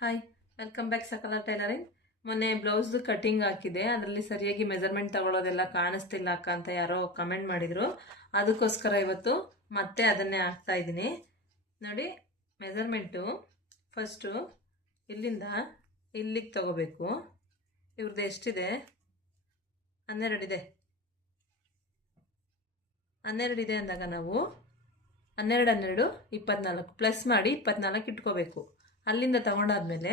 Hi, welcome back ಸಕಲ tailoring. ಮೊನ್ನೆ blouse cutting ಹಾಕಿದೆ, ಅದರಲ್ಲಿ ಸರಿಯಾಗಿ ಮೆಜರ್ಮೆಂಟ್ ತಗೊಳ್ಳೋದೆಲ್ಲ ಕಾಣಿಸ್ತಿಲ್ಲ ಅಕ್ಕ ಅಂತ ಯಾರೋ ಕಮೆಂಟ್ ಮಾಡಿದ್ರು. ಅದಕ್ಕೋಸ್ಕರ ಇವತ್ತು ಮತ್ತೆ ಅದನ್ನೇ ಹಾಕ್ತಾ ಇದ್ದೀನಿ. ನೋಡಿ, ಮೆಜರ್ಮೆಂಟು ಫಸ್ಟು ಇಲ್ಲಿಂದ ಇಲ್ಲಿಗೆ ತಗೋಬೇಕು. ಇವ್ರದ್ದು ಎಷ್ಟಿದೆ? 12 ಇದೆ. 12 ಇದೆ ಅಂದಾಗ ನಾವು 12 12 24 ಪ್ಲಸ್ ಮಾಡಿ 24 ಇಟ್ಕೋಬೇಕು. ಅಲ್ಲಿಂದ ತಗೊಂಡಾದ್ಮೇಲೆ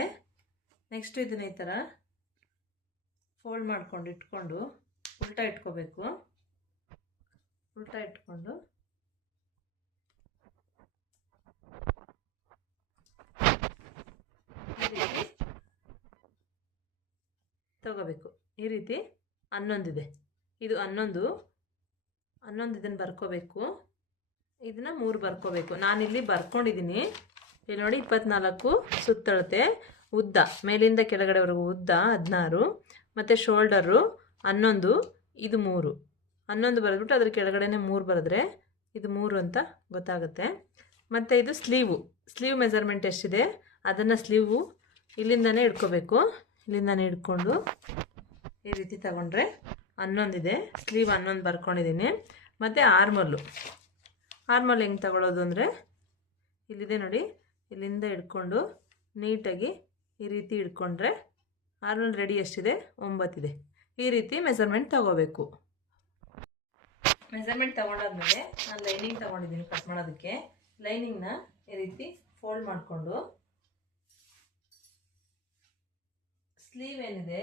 ನೆಕ್ಸ್ಟ್ ಇದನ್ನ ಈ ಥರ ಫೋಲ್ಡ್ ಮಾಡ್ಕೊಂಡು ಇಟ್ಕೊಂಡು ಉಲ್ಟಾ ಇಟ್ಕೋಬೇಕು. ಉಲ್ಟಾ ಇಟ್ಕೊಂಡು ಈ ರೀತಿ ತಗೋಬೇಕು. ಈ ರೀತಿ 11 ಇದೆ, ಇದು 11 ಇದನ್ನು ಬರ್ಕೋಬೇಕು. ಇದನ್ನ 3 ಬರ್ಕೋಬೇಕು. ನಾನಿಲ್ಲಿ ಬರ್ಕೊಂಡಿದ್ದೀನಿ. ಇಲ್ಲಿ ನೋಡಿ, 24 ಸುತ್ತಳತೆ ಉದ್ದ, ಮೇಲಿಂದ ಕೆಳಗಡೆವರೆಗೂ ಉದ್ದ 16, ಮತ್ತು ಶೋಲ್ಡರು 11, ಇದು 3. 11 ಬರೆದ್ಬಿಟ್ಟು ಅದ್ರ ಕೆಳಗಡೆನೆ 3 ಬರೆದ್ರೆ ಇದು 3 ಅಂತ ಗೊತ್ತಾಗುತ್ತೆ. ಮತ್ತು ಇದು ಸ್ಲೀವ್ ಮೆಜರ್ಮೆಂಟ್ ಎಷ್ಟಿದೆ ಅದನ್ನು ಸ್ಲೀವು ಇಲ್ಲಿಂದನೇ ಇಟ್ಕೋಬೇಕು. ಇಲ್ಲಿಂದನೇ ಇಟ್ಕೊಂಡು ಈ ರೀತಿ ತಗೊಂಡ್ರೆ 11 ಇದೆ. ಸ್ಲೀವ್ 11 ಬರ್ಕೊಂಡಿದ್ದೀನಿ. ಮತ್ತು ಆರ್ಮಲ್ ಹೆಂಗೆ ತಗೊಳ್ಳೋದು ಅಂದರೆ ಇಲ್ಲಿದೆ ನೋಡಿ, ಇಲ್ಲಿಂದ ಹಿಡ್ಕೊಂಡು ನೀಟಾಗಿ ಈ ರೀತಿ ಹಿಡ್ಕೊಂಡ್ರೆ ಆರ್ಮಲ್ ರೆಡಿ ಎಷ್ಟಿದೆ? 9 ಇದೆ. ಈ ರೀತಿ ಮೆಜರ್ಮೆಂಟ್ ತಗೋಬೇಕು. ಮೆಜರ್ಮೆಂಟ್ ತಗೊಂಡಾದ್ಮೇಲೆ ನಾನು ಲೈನಿಂಗ್ ತಗೊಂಡಿದ್ದೀನಿ ಕಟ್ ಮಾಡೋದಕ್ಕೆ. ಲೈನಿಂಗ್ನ ಈ ರೀತಿ ಫೋಲ್ಡ್ ಮಾಡಿಕೊಂಡು ಸ್ಲೀವ್ ಏನಿದೆ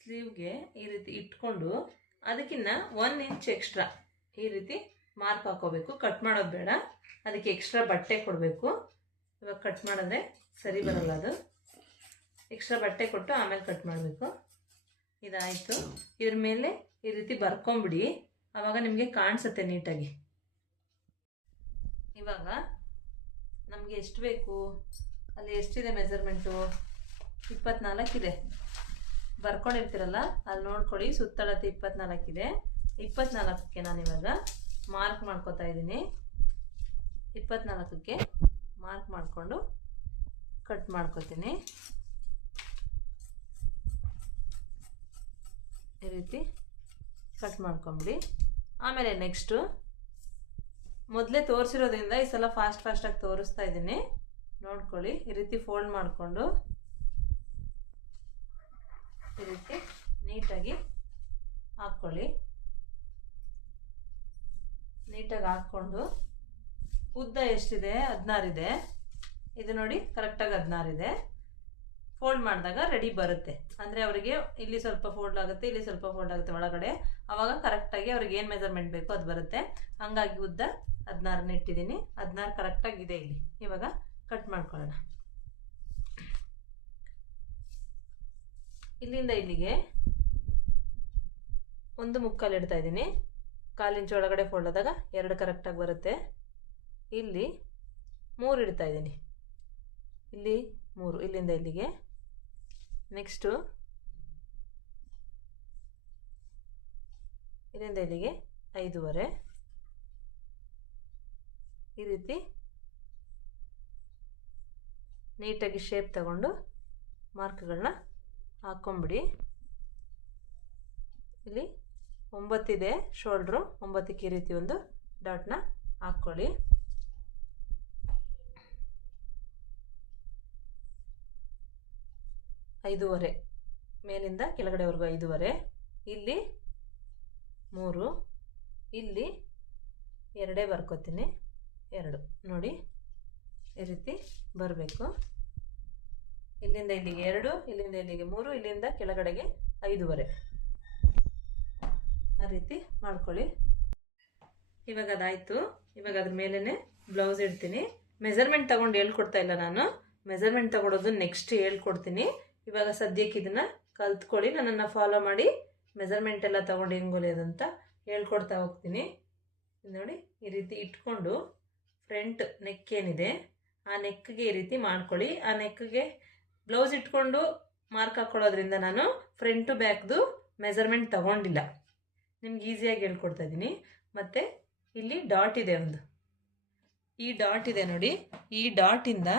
ಸ್ಲೀವ್ಗೆ ಈ ರೀತಿ ಇಟ್ಕೊಂಡು ಅದಕ್ಕಿಂತ 1 ಇಂಚ್ ಎಕ್ಸ್ಟ್ರಾ ಈ ರೀತಿ ಮಾರ್ಕ್ ಹಾಕೋಬೇಕು. ಕಟ್ ಮಾಡೋದು ಬೇಡ, ಅದಕ್ಕೆ ಎಕ್ಸ್ಟ್ರಾ ಬಟ್ಟೆ ಕೊಡಬೇಕು. ಇವಾಗ ಕಟ್ ಮಾಡಿದ್ರೆ ಸರಿ ಬರಲ್ಲ, ಅದು ಎಕ್ಸ್ಟ್ರಾ ಬಟ್ಟೆ ಕೊಟ್ಟು ಆಮೇಲೆ ಕಟ್ ಮಾಡಬೇಕು. ಇದಾಯಿತು. ಇದ್ರ ಮೇಲೆ ಈ ರೀತಿ ಬರ್ಕೊಂಬಿಡಿ, ಆವಾಗ ನಿಮಗೆ ಕಾಣಿಸುತ್ತೆ ನೀಟಾಗಿ. ಇವಾಗ ನಮಗೆ ಎಷ್ಟು ಬೇಕು, ಅಲ್ಲಿ ಎಷ್ಟಿದೆ ಮೆಜರ್ಮೆಂಟು? 24 ಇದೆ. ಬರ್ಕೊಂಡಿರ್ತೀರಲ್ಲ ಅಲ್ಲಿ ನೋಡ್ಕೊಳ್ಳಿ, ಸುತ್ತಳತೆ 24 ಇದೆ. 24ಕ್ಕೆ ನಾನಿವಾಗ ಮಾರ್ಕ್ ಮಾಡ್ಕೋತಾ ಇದ್ದೀನಿ. 24ಕ್ಕೆ ಮಾರ್ಕ್ ಮಾಡಿಕೊಂಡು ಕಟ್ ಮಾಡ್ಕೋತೀನಿ. ಈ ರೀತಿ ಕಟ್ ಮಾಡ್ಕೊಂಬಿಡಿ. ಆಮೇಲೆ ನೆಕ್ಸ್ಟು ಮೊದಲೇ ತೋರಿಸಿರೋದ್ರಿಂದ ಈ ಸಲ ಫಾಸ್ಟಾಗಿ ತೋರಿಸ್ತಾ ಇದ್ದೀನಿ, ನೋಡ್ಕೊಳ್ಳಿ. ಈ ರೀತಿ ಫೋಲ್ಡ್ ಮಾಡಿಕೊಂಡು ಈ ರೀತಿ ನೀಟಾಗಿ ಹಾಕ್ಕೊಳ್ಳಿ. ನೀಟಾಗಿ ಹಾಕ್ಕೊಂಡು ಉದ್ದ ಎಷ್ಟಿದೆ? 16 ಇದೆ. ಇದು ನೋಡಿ, ಕರೆಕ್ಟಾಗಿ 16 ಇದೆ. ಫೋಲ್ಡ್ ಮಾಡಿದಾಗ ರೆಡಿ ಬರುತ್ತೆ. ಅಂದರೆ ಅವರಿಗೆ ಇಲ್ಲಿ ಸ್ವಲ್ಪ ಫೋಲ್ಡ್ ಆಗುತ್ತೆ, ಇಲ್ಲಿ ಸ್ವಲ್ಪ ಫೋಲ್ಡ್ ಆಗುತ್ತೆ ಒಳಗಡೆ. ಆವಾಗ ಕರೆಕ್ಟಾಗಿ ಅವ್ರಿಗೆ ಏನು ಮೆಜರ್ಮೆಂಟ್ ಬೇಕೋ ಅದು ಬರುತ್ತೆ. ಹಂಗಾಗಿ ಉದ್ದ 16 ಇಟ್ಟಿದ್ದೀನಿ. 16 ಕರೆಕ್ಟಾಗಿದೆ ಇಲ್ಲಿ. ಇವಾಗ ಕಟ್ ಮಾಡ್ಕೊಳ್ಳೋಣ. ಇಲ್ಲಿಂದ ಇಲ್ಲಿಗೆ 1 ಮುಕ್ಕಾಲು ಇಡ್ತಾ ಇದ್ದೀನಿ. 1/4 ಇಂಚ್ ಒಳಗಡೆ ಫೋಲ್ಡ್ ಆದಾಗ 2 ಕರೆಕ್ಟಾಗಿ ಬರುತ್ತೆ. ಇಲ್ಲಿ 3 ಇಡ್ತಾ ಇದ್ದೀನಿ. ಇಲ್ಲಿ 3, ಇಲ್ಲಿಂದ ಇಲ್ಲಿಗೆ. ನೆಕ್ಸ್ಟು ಇಲ್ಲಿಂದ ಇಲ್ಲಿಗೆ 5.5. ಈ ರೀತಿ ನೀಟಾಗಿ ಶೇಪ್ ತಗೊಂಡು ಮಾರ್ಕ್ಗಳನ್ನ ಹಾಕ್ಕೊಂಬಿಡಿ. ಇಲ್ಲಿ 9 ಇದೆ ಶೋಲ್ಡ್ರು, 9ಕ್ಕೆ ಈ ರೀತಿ ಒಂದು ಡಾಟ್ನ ಹಾಕ್ಕೊಳ್ಳಿ. ಐದೂವರೆ, ಮೇಲಿಂದ ಕೆಳಗಡೆವರೆಗೂ 5.5. ಇಲ್ಲಿ 3, ಇಲ್ಲಿ 2 ಬರ್ಕೋತೀನಿ. 2 ನೋಡಿ, ಈ ರೀತಿ ಬರಬೇಕು. ಇಲ್ಲಿಂದ ಇಲ್ಲಿಗೆ 2, ಇಲ್ಲಿಂದ ಇಲ್ಲಿಗೆ 3, ಇಲ್ಲಿಂದ ಕೆಳಗಡೆಗೆ 5.5. ಆ ರೀತಿ ಮಾಡ್ಕೊಳ್ಳಿ. ಇವಾಗ ಅದಾಯಿತು. ಇವಾಗ ಅದ್ರ ಮೇಲೇ ಬ್ಲೌಸ್ ಇಡ್ತೀನಿ. ಮೆಜರ್ಮೆಂಟ್ ತಗೊಂಡು ಹೇಳ್ಕೊಡ್ತಾ ಇಲ್ಲ ನಾನು, ಮೆಜರ್ಮೆಂಟ್ ತಗೊಳ್ಳೋದು ನೆಕ್ಸ್ಟ್ ಹೇಳ್ಕೊಡ್ತೀನಿ. ಇವಾಗ ಸದ್ಯಕ್ಕೆ ಇದನ್ನು ಕಲ್ತ್ಕೊಳ್ಳಿ, ನನ್ನನ್ನು ಫಾಲೋ ಮಾಡಿ. ಮೆಜರ್ಮೆಂಟ್ ಎಲ್ಲ ತಗೊಂಡು ಹೆಂಗೆ ಹೊಲಿಯೋದಂತ ಹೇಳ್ಕೊಡ್ತಾ ಹೋಗ್ತೀನಿ. ನೋಡಿ, ಈ ರೀತಿ ಇಟ್ಕೊಂಡು ಫ್ರಂಟ್ ನೆಕ್ ಏನಿದೆ ಆ ನೆಕ್ಗೆ ಈ ರೀತಿ ಮಾಡ್ಕೊಳ್ಳಿ. ಆ ನೆಕ್ಗೆ ಬ್ಲೌಸ್ ಇಟ್ಕೊಂಡು ಮಾರ್ಕ್ ಹಾಕ್ಕೊಳ್ಳೋದ್ರಿಂದ ನಾನು ಫ್ರಂಟು ಬ್ಯಾಕ್ದು ಮೆಜರ್ಮೆಂಟ್ ತಗೊಂಡಿಲ್ಲ, ನಿಮ್ಗೆ ಈಸಿಯಾಗಿ ಹೇಳ್ಕೊಡ್ತಾ ಇದ್ದೀನಿ. ಮತ್ತು ಇಲ್ಲಿ ಡಾಟ್ ಇದೆ ಒಂದು, ಈ ಡಾಟ್ ಇದೆ ನೋಡಿ, ಈ ಡಾಟಿಂದ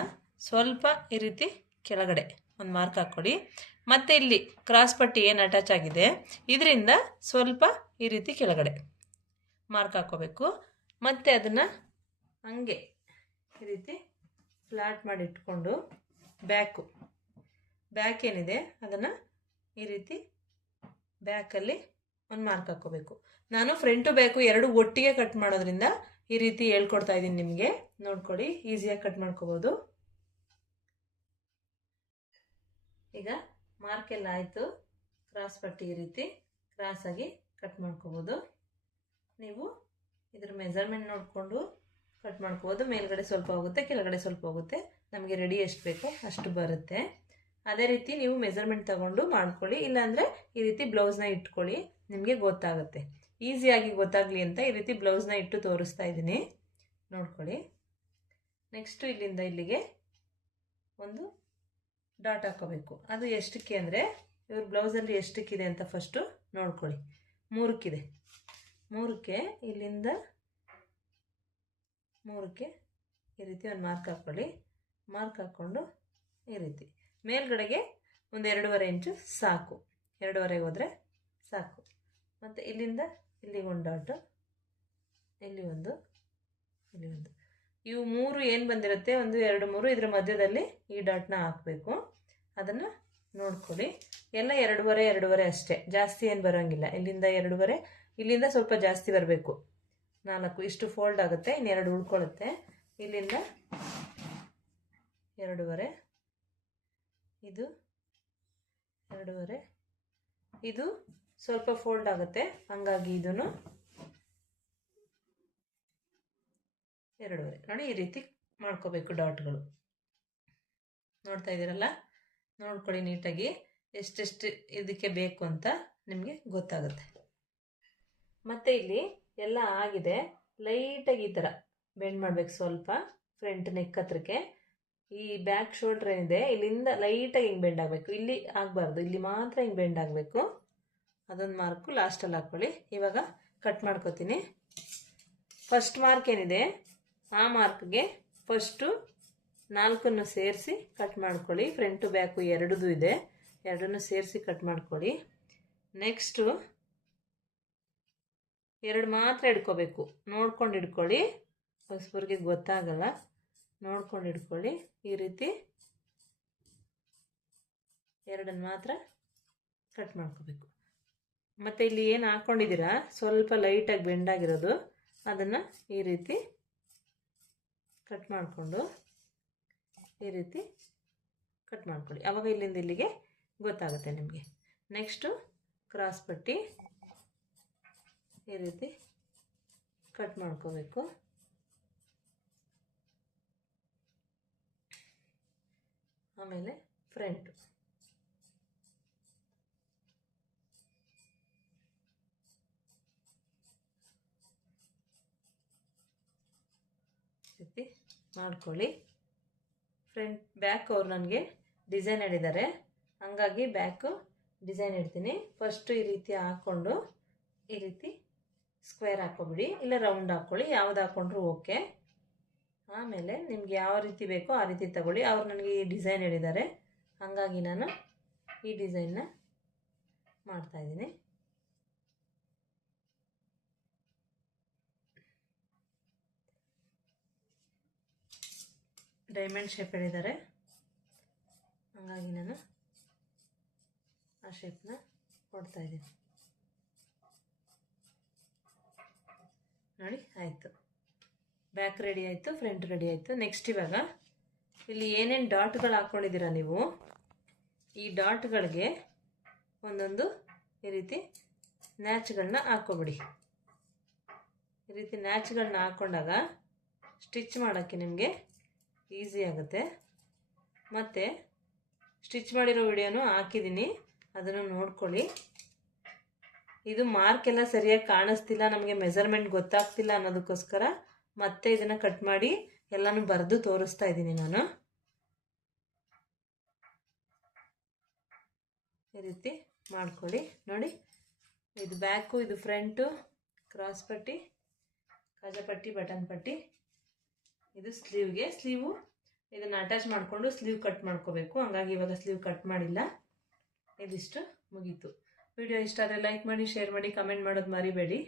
ಸ್ವಲ್ಪ ಈ ರೀತಿ ಕೆಳಗಡೆ ಒಂದು ಮಾರ್ಕ್ ಹಾಕ್ಕೊಳ್ಳಿ. ಮತ್ತು ಇಲ್ಲಿ ಕ್ರಾಸ್ ಪಟ್ಟಿ ಏನು ಅಟ್ಯಾಚ್ ಆಗಿದೆ ಇದರಿಂದ ಸ್ವಲ್ಪ ಈ ರೀತಿ ಕೆಳಗಡೆ ಮಾರ್ಕ್ ಹಾಕ್ಕೋಬೇಕು. ಮತ್ತು ಅದನ್ನು ಹಂಗೆ ಈ ರೀತಿ ಫ್ಲಾಟ್ ಮಾಡಿ ಇಟ್ಕೊಂಡು ಬ್ಯಾಕ್ ಏನಿದೆ ಅದನ್ನು ಈ ರೀತಿ ಬ್ಯಾಕಲ್ಲಿ ಒಂದು ಮಾರ್ಕ್ ಹಾಕ್ಕೋಬೇಕು. ನಾನು ಫ್ರಂಟು ಬ್ಯಾಕು ಎರಡು ಒಟ್ಟಿಗೆ ಕಟ್ ಮಾಡೋದ್ರಿಂದ ಈ ರೀತಿ ಹೇಳ್ಕೊಡ್ತಾ ಇದ್ದೀನಿ ನಿಮಗೆ, ನೋಡ್ಕೊಳ್ಳಿ, ಈಸಿಯಾಗಿ ಕಟ್ ಮಾಡ್ಕೋಬೋದು. ಈಗ ಮಾರ್ಕ್ ಎಲ್ಲ ಆಯಿತು. ಕ್ರಾಸ್ ಪಟ್ಟಿ ಈ ರೀತಿ ಕ್ರಾಸಾಗಿ ಕಟ್ ಮಾಡ್ಕೋಬೋದು. ನೀವು ಇದ್ರ ಮೆಜರ್ಮೆಂಟ್ ನೋಡಿಕೊಂಡು ಕಟ್ ಮಾಡ್ಕೋಬೋದು. ಮೇಲ್ಗಡೆ ಸ್ವಲ್ಪ ಹೋಗುತ್ತೆ, ಕೆಳಗಡೆ ಸ್ವಲ್ಪ ಹೋಗುತ್ತೆ, ನಮಗೆ ರೆಡಿ ಎಷ್ಟು ಬೇಕೋ ಅಷ್ಟು ಬರುತ್ತೆ. ಅದೇ ರೀತಿ ನೀವು ಮೆಜರ್ಮೆಂಟ್ ತಗೊಂಡು ಮಾಡ್ಕೊಳ್ಳಿ. ಇಲ್ಲಾಂದರೆ ಈ ರೀತಿ ಬ್ಲೌಸ್ನ ಇಟ್ಕೊಳ್ಳಿ, ನಿಮಗೆ ಗೊತ್ತಾಗುತ್ತೆ. ಈಸಿಯಾಗಿ ಗೊತ್ತಾಗಲಿ ಅಂತ ಈ ರೀತಿ ಬ್ಲೌಸ್ನ ಇಟ್ಟು ತೋರಿಸ್ತಾ ಇದ್ದೀನಿ, ನೋಡ್ಕೊಳ್ಳಿ. ನೆಕ್ಸ್ಟು ಇಲ್ಲಿಂದ ಇಲ್ಲಿಗೆ ಒಂದು ಡಾಟ್ ಹಾಕೋಬೇಕು. ಅದು ಎಷ್ಟಕ್ಕೆ ಅಂದರೆ ಇವ್ರ ಬ್ಲೌಸಲ್ಲಿ ಎಷ್ಟಕ್ಕಿದೆ ಅಂತ ಫಸ್ಟು ನೋಡ್ಕೊಳ್ಳಿ. 3ಕ್ಕಿದೆ. 3ಕ್ಕೆ ಇಲ್ಲಿಂದ 3ಕ್ಕೆ ಈ ರೀತಿ ಒಂದು ಮಾರ್ಕ್ ಹಾಕ್ಕೊಳ್ಳಿ. ಮಾರ್ಕ್ ಹಾಕ್ಕೊಂಡು ಈ ರೀತಿ ಮೇಲ್ಗಡೆಗೆ ಒಂದು 2.5 ಇಂಚು ಸಾಕು. 2.5 ಹೋದರೆ ಸಾಕು. ಮತ್ತು ಇಲ್ಲಿಂದ ಇಲ್ಲಿಗೆ ಒಂದು ಡಾಟು, ಇಲ್ಲಿ ಒಂದು, ಇಲ್ಲಿ ಒಂದು. ಇವು 3 ಏನು ಬಂದಿರುತ್ತೆ, 1 2 3, ಇದರ ಮಧ್ಯದಲ್ಲಿ ಈ ಡಾಟ್ನ ಹಾಕಬೇಕು. ಅದನ್ನು ನೋಡ್ಕೊಳ್ಳಿ. ಎಲ್ಲ 2.5 ಅಷ್ಟೇ, ಜಾಸ್ತಿ ಏನು ಬರೋಂಗಿಲ್ಲ. ಇಲ್ಲಿಂದ 2.5, ಇಲ್ಲಿಂದ ಸ್ವಲ್ಪ ಜಾಸ್ತಿ ಬರಬೇಕು. 4 ಇಷ್ಟು ಫೋಲ್ಡ್ ಆಗುತ್ತೆ, ಇನ್ನೆರಡು ಉಳ್ಕೊಳ್ಳುತ್ತೆ. ಇಲ್ಲಿಂದ 2.5, ಇದು 2.5, ಇದು ಸ್ವಲ್ಪ ಫೋಲ್ಡ್ ಆಗುತ್ತೆ, ಹಂಗಾಗಿ ಇದನ್ನು 2.5 ನೋಡಿ. ಈ ರೀತಿ ಮಾಡ್ಕೋಬೇಕು ಡಾಟ್ಗಳು. ನೋಡ್ತಾ ಇದ್ದೀರಲ್ಲ, ನೋಡ್ಕೊಳ್ಳಿ ನೀಟಾಗಿ ಎಷ್ಟೆಷ್ಟು ಇದಕ್ಕೆ ಬೇಕು ಅಂತ ನಿಮಗೆ ಗೊತ್ತಾಗುತ್ತೆ. ಮತ್ತು ಇಲ್ಲಿ ಎಲ್ಲ ಆಗಿದೆ. ಲೈಟಾಗಿ ಈ ಥರ ಬೆಂಡ್ ಮಾಡಬೇಕು ಸ್ವಲ್ಪ ಫ್ರಂಟ್ ನೆಕ್ ಹತ್ರಕ್ಕೆ. ಈ ಬ್ಯಾಕ್ ಶೋಲ್ಡ್ರ್ ಏನಿದೆ ಇಲ್ಲಿಂದ ಲೈಟಾಗಿ ಹಿಂಗೆ ಬೆಂಡ್ ಆಗಬೇಕು, ಇಲ್ಲಿ ಆಗಬಾರ್ದು, ಇಲ್ಲಿ ಮಾತ್ರ ಹಿಂಗೆ ಬೆಂಡ್ ಆಗಬೇಕು. ಅದೊಂದು ಮಾರ್ಕು ಲಾಸ್ಟಲ್ಲಿ ಹಾಕ್ಕೊಳ್ಳಿ. ಇವಾಗ ಕಟ್ ಮಾಡ್ಕೋತೀನಿ. ಫಸ್ಟ್ ಮಾರ್ಕ್ ಏನಿದೆ ಆ ಮಾರ್ಕ್ಗೆ ಫಸ್ಟು 4 ಸೇರಿಸಿ ಕಟ್ ಮಾಡ್ಕೊಳ್ಳಿ. ಫ್ರಂಟು ಬ್ಯಾಕು ಎರಡೂ ಇದೆ, ಎರಡನ್ನೂ ಸೇರಿಸಿ ಕಟ್ ಮಾಡ್ಕೊಳ್ಳಿ. ನೆಕ್ಸ್ಟು 2 ಮಾತ್ರ ಇಟ್ಕೋಬೇಕು, ನೋಡ್ಕೊಂಡು ಇಟ್ಕೊಳ್ಳಿ, ಹೊಸಬರಿಗೆ ಗೊತ್ತಾಗಲ್ಲ, ನೋಡ್ಕೊಂಡು ಇಟ್ಕೊಳ್ಳಿ. ಈ ರೀತಿ 2 ಮಾತ್ರ ಕಟ್ ಮಾಡ್ಕೋಬೇಕು. ಮತ್ತು ಇಲ್ಲಿ ಏನು ಹಾಕ್ಕೊಂಡಿದ್ದೀರಾ ಸ್ವಲ್ಪ ಲೈಟಾಗಿ ಬೆಂಡಾಗಿರೋದು, ಅದನ್ನು ಈ ರೀತಿ ಕಟ್ ಮಾಡಿಕೊಂಡು ಈ ರೀತಿ ಕಟ್ ಮಾಡ್ಕೊಳ್ಳಿ. ಆವಾಗ ಇಲ್ಲಿಂದ ಇಲ್ಲಿಗೆ ಗೊತ್ತಾಗುತ್ತೆ ನಿಮಗೆ. ನೆಕ್ಸ್ಟು ಕ್ರಾಸ್ ಪಟ್ಟಿ ಈ ರೀತಿ ಕಟ್ ಮಾಡ್ಕೋಬೇಕು. ಆಮೇಲೆ ಫ್ರಂಟು ರೀತಿ ಮಾಡ್ಕೊಳ್ಳಿ. ಫ್ರಂಟ್ ಬ್ಯಾಕ್ ಅವ್ರು ನನಗೆ ಡಿಸೈನ್ ಹೇಳಿದ್ದಾರೆ, ಹಂಗಾಗಿ ಬ್ಯಾಕು ಡಿಸೈನ್ ಇಡ್ತೀನಿ. ಫಸ್ಟು ಈ ರೀತಿ ಹಾಕ್ಕೊಂಡು ಈ ರೀತಿ ಸ್ಕ್ವೇರ್ ಹಾಕ್ಕೊಬಿಡಿ, ಇಲ್ಲ ರೌಂಡ್ ಹಾಕ್ಕೊಳ್ಳಿ, ಯಾವ್ದು ಹಾಕ್ಕೊಂಡ್ರೂ ಓಕೆ. ಆಮೇಲೆ ನಿಮ್ಗೆ ಯಾವ ರೀತಿ ಬೇಕೋ ಆ ರೀತಿ ತಗೊಳ್ಳಿ. ಅವ್ರು ನನಗೆ ಈ ಡಿಸೈನ್ ಹೇಳಿದ್ದಾರೆ, ಹಾಗಾಗಿ ನಾನು ಈ ಡಿಸೈನ್ನ ಮಾಡ್ತಾಯಿದ್ದೀನಿ. ಡೈಮಂಡ್ ಶೇಪ್ ಹೇಳಿದ್ದಾರೆ, ಹಾಗಾಗಿ ನಾನು ಆ ಶೇಪ್ನ ಕೊಡ್ತಾಯಿದ್ದೀನಿ. ನೋಡಿ ಆಯಿತು, ಬ್ಯಾಕ್ ರೆಡಿ ಆಯಿತು, ಫ್ರಂಟ್ ರೆಡಿ ಆಯಿತು. ನೆಕ್ಸ್ಟ್ ಇವಾಗ ಇಲ್ಲಿ ಏನೇನು ಡಾಟ್ಗಳು ಹಾಕ್ಕೊಂಡಿದ್ದೀರಾ ನೀವು, ಈ ಡಾಟ್ಗಳಿಗೆ ಒಂದೊಂದು ಈ ರೀತಿ ನ್ಯಾಚ್ಗಳನ್ನ ಹಾಕ್ಕೊಬಿಡಿ. ಈ ರೀತಿ ನ್ಯಾಚ್ಗಳನ್ನ ಹಾಕ್ಕೊಂಡಾಗ ಸ್ಟಿಚ್ ಮಾಡೋಕ್ಕೆ ನಿಮಗೆ ಈಸಿ ಆಗುತ್ತೆ. ಮತ್ತು ಸ್ಟಿಚ್ ಮಾಡಿರೋ ವಿಡಿಯೋನು ಹಾಕಿದ್ದೀನಿ, ಅದನ್ನು ನೋಡ್ಕೊಳ್ಳಿ. ಇದು ಮಾರ್ಕ್ ಎಲ್ಲ ಸರಿಯಾಗಿ ಕಾಣಿಸ್ತಿಲ್ಲ, ನಮಗೆ ಮೆಜರ್ಮೆಂಟ್ ಗೊತ್ತಾಗ್ತಿಲ್ಲ ಅನ್ನೋದಕ್ಕೋಸ್ಕರ ಮತ್ತೆ ಇದನ್ನು ಕಟ್ ಮಾಡಿ ಎಲ್ಲನೂ ಬರೆದು ತೋರಿಸ್ತಾ ಇದ್ದೀನಿ ನಾನು. ಈ ರೀತಿ ಮಾಡ್ಕೊಳ್ಳಿ. ನೋಡಿ, ಇದು ಬ್ಯಾಕು, ಇದು ಫ್ರಂಟು, ಕ್ರಾಸ್ ಪಟ್ಟಿ, ಕಾಜಾ ಪಟ್ಟಿ, ಬಟನ್ ಪಟ್ಟಿ, ಇದು ಸ್ಲೀವ್ಗೆ. ಸ್ಲೀವು ಇದನ್ನು ಅಟ್ಯಾಚ್ ಮಾಡಿಕೊಂಡು ಸ್ಲೀವ್ ಕಟ್ ಮಾಡ್ಕೋಬೇಕು. ಹಂಗಾಗಿ ಇವಾಗ ಸ್ಲೀವ್ ಕಟ್ ಮಾಡಿಲ್ಲ. ಇದಿಷ್ಟು ಮುಗೀತು. ವಿಡಿಯೋ ಇಷ್ಟ ಆದರೆ ಲೈಕ್ ಮಾಡಿ, ಶೇರ್ ಮಾಡಿ, ಕಮೆಂಟ್ ಮಾಡೋದು ಮರಿಬೇಡಿ.